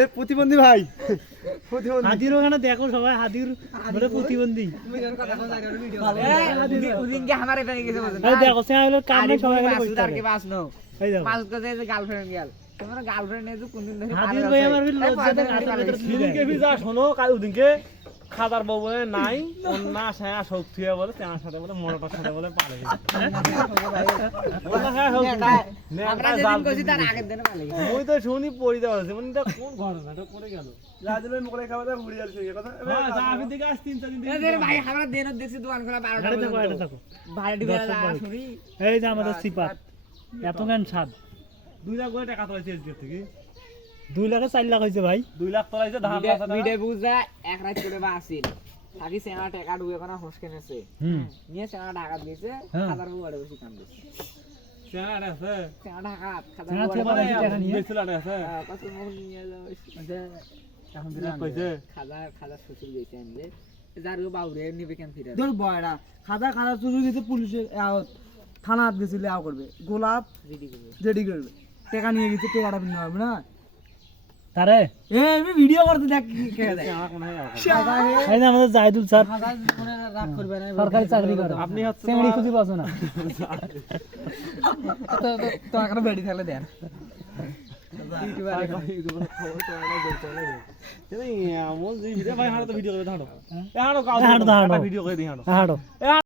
এ প্রতিবন্ধী ভাই। প্রতিবন্ধী। হাতির ওখানে দেখো সবাই হাতির বলে প্রতিবন্ধী। ওদিনকে আমার এটা গেছে দেখো সে হলো কামে সবাই এখানে বসে থাকে। বাস নো পাঁচ কথা গার্লফ্রেন্ড গেল। তোমার গার্লফ্রেন্ড কোনদিন ধরে হাতির ভাই আমার লজ্জাতে হাতের ভেতর দিনকে যায়। ভিজা শোনো কাল ওদিনকে? খাবার বউ বলে নাই অন্যা সায়া শক্তি হয়ে বলে তেনার সাথে বলে মরটার সাথে বলে পালে গেছে। বলে হোক আমরা তার আগের দিনে পালে গেছে। মুই তো শুনি পড়ি দেওয়া হয়েছে মানে এটা কোন ঘটনাটা করে গেল। খাওয়া দাওয়া ঘুরে যাচ্ছে কথা। হ্যাঁ যা আমি দিকে তিন চার দিন ভাই আমরা দেখছি দোকান খোলা 12টা এটা দেখো এটা পর্যন্ত দেখো ভাই দিবে শুনি এই যে আমাদের সিপাত। এত গান স্বাদ দুই লাখ করে টাকা তোলাইছে এসডিএফ থেকে। দুই লাখে চার লাখ হয়েছে ভাই। দুই লাখ তোলাইছে ধান ভিডিও বুঝা এক রাত করে বা আসিল থাকি সেনা টাকা ডুবে কোনা হোসকে নেছে হুম। নিয়ে সেনা ঢাকা দিয়েছে হ্যাঁ। খাদার বুয়াড়ে বসে কাম দিছে চেনা আছে? সেনা ঢাকা খাদার সেনা বুয়াড়ে থেকে বসে টাকা নিয়ে? বেশি লাটে আছে? কত মুখ নিয়ে যাও এখন দিন কইছে খাদা খাদা শ্বশুর গেছে আনলে। যার বাউরে নিবে কেন ফিরে? তোর বয়রা খাদা খাদা চুরি গেছে পুলিশের থানা হাত গেছিল করবে। গোলাপ রেডি করবে। রেডি করবে। টাকা নিয়ে গেছে টাকাটা বিনা হবে না? তারে? এ আমি ভিডিও করতে দেখ হয় এই যে আমাদের জাহিদুল স্যার। খাদা রাগ করবে না সরকারি চাকরি করে। আপনি হচ্ছে চেংড়ি খুঁজে পাচ্ছ না। তো তো একটা বেডি থাকলে দেন। ভিডিও ভাই হাঁটো তো ভিডিও করে হাঁটো। হাঁটো। হাঁটো। হাঁটো। ভিডিও করে দিই হাঁটো। হাঁটো।